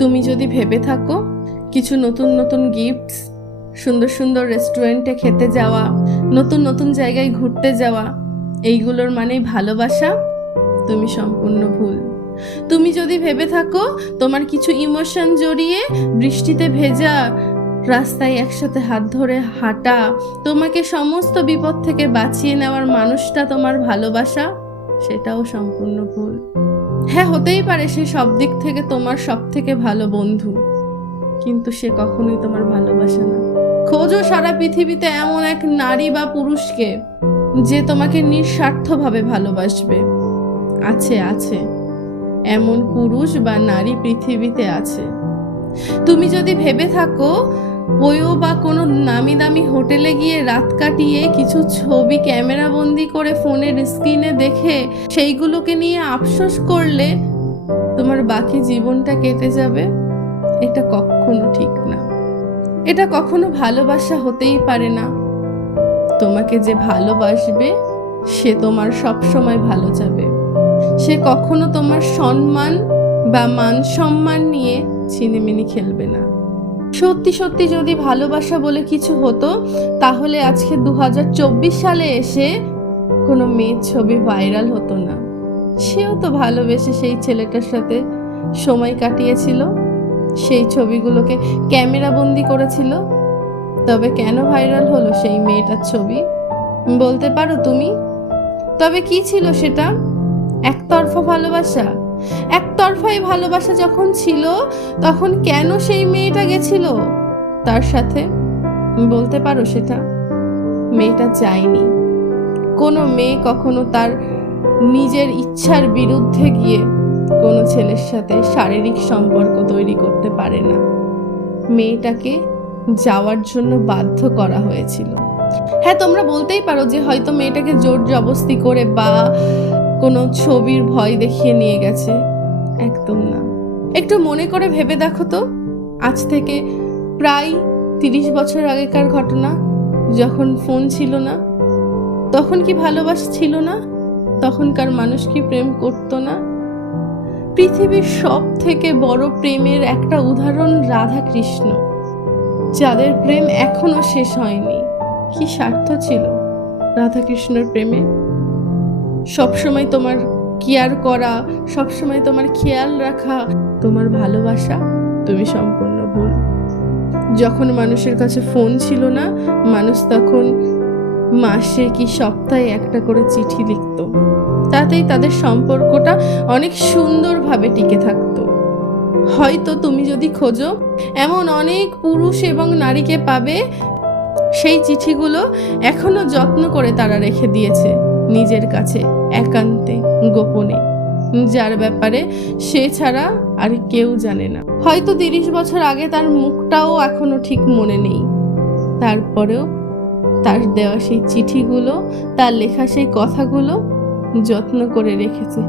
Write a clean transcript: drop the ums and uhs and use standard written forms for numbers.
তুমি যদি ভেবে থাকো কিছু নতুন নতুন গিফটস, সুন্দর সুন্দর রেস্টুরেন্টে খেতে যাওয়া, নতুন নতুন জায়গায় ঘুরতে যাওয়া এইগুলোর মানেই ভালোবাসা, তুমি সম্পূর্ণ ভুল। তুমি যদি ভেবে থাকো তোমার কিছু ইমোশন জড়িয়ে বৃষ্টিতে ভেজা রাস্তায় একসাথে হাত ধরে হাঁটা, তোমাকে সমস্ত বিপদ থেকে বাঁচিয়ে নেওয়ার মানুষটা তোমার ভালোবাসা, সেটাও সম্পূর্ণ ভুল। হ্যাঁ, হতেই পারে সে সব দিক থেকে তোমার সব থেকে ভালো বন্ধু, কিন্তু সে কখনোই তোমার ভালোবাসা না। খোঁজো সারা পৃথিবীতে এমন এক নারী বা পুরুষকে যে তোমাকে নিঃস্বার্থভাবে ভালোবাসবে। আছে আছে, এমন পুরুষ বা নারী পৃথিবীতে আছে। তুমি যদি ভেবে থাকো ওইও বা কোনো নামি দামি হোটেলে গিয়ে রাত কাটিয়ে কিছু ছবি ক্যামেরা বন্দি করে ফোনের স্ক্রিনে দেখে সেইগুলোকে নিয়ে আফসোস করলে তোমার বাকি জীবনটা কেটে যাবে, এটা কখনো ঠিক না। এটা কখনো ভালোবাসা হতেই পারে না। তোমাকে যে ভালোবাসবে সে তোমার সব সময় ভালো যাবে। সে কখনো তোমার সম্মান বা মান সম্মান নিয়ে ছিনিমিনি খেলবে না। সত্যি সত্যি যদি ভালোবাসা বলে কিছু হতো তাহলে আজকে 2024 সালে এসে কোনো মেয়ের ছবি ভাইরাল হতো না। সেও তো ভালোবেসে সেই ছেলেটার সাথে সময় কাটিয়েছিল, সেই ছবিগুলোকে ক্যামেরা বন্দি করেছিল। তবে কেন ভাইরাল হলো সেই মেয়েটার ছবি বলতে পারো তুমি? তবে কি ছিল সেটা? একতরফা ভালোবাসা। একতরফাই ভালোবাসা যখন ছিল তখন কেন সেই মেয়েটা গেছিল তার সাথে বলতে পারো সেটা? মেয়েটা চায়নি। কোনো মেয়ে কখনো তার নিজের ইচ্ছার বিরুদ্ধে গিয়ে কোনো ছেলের সাথে শারীরিক সম্পর্ক তৈরি করতে পারে না। মেয়েটাকে যাওয়ার জন্য বাধ্য করা হয়েছিল। হ্যাঁ, তোমরা বলতেই পারো যে হয়তো মেয়েটাকে জোর জবরদস্তি করে বা কোনো ছবির ভয় দেখিয়ে নিয়ে গেছে। একদম না। একটু মনে করে ভেবে দেখো তো, আজ থেকে প্রায় 30 বছর আগেকার ঘটনা, যখন ফোন ছিল না, তখন কি ভালোবাসা ছিল না? তখনকার মানুষ কি প্রেম করতো না? পৃথিবীর সব থেকে বড় প্রেমের একটা উদাহরণ রাধা কৃষ্ণ, যাদের প্রেম এখনো শেষ হয়নি। কি স্বার্থ ছিল রাধা কৃষ্ণের প্রেমে? সবসময় তোমার কেয়ার করা, সবসময় তোমার খেয়াল রাখা, তোমার ভালোবাসা, তুমি সম্পূর্ণ ভুল। যখন মানুষের কাছে ফোন ছিল না, মানুষ তখন মাসে কি সপ্তাহে একটা করে চিঠি লিখত। তাতেই তাদের সম্পর্কটা অনেক সুন্দরভাবে টিকে থাকতো। হয়তো তুমি যদি খোঁজো এমন অনেক পুরুষ এবং নারীকে পাবে সেই চিঠিগুলো এখনো যত্ন করে তারা রেখে দিয়েছে নিজের কাছে একান্তে গোপনে, যার ব্যাপারে সে ছাড়া আর কেউ জানে না। হয়তো 30 বছর আগে তার মুখটাও এখনো ঠিক মনে নেই, তারপরেও তার দেওয়া সেই চিঠিগুলো, তার লেখা সেই কথাগুলো যত্ন করে রেখেছে।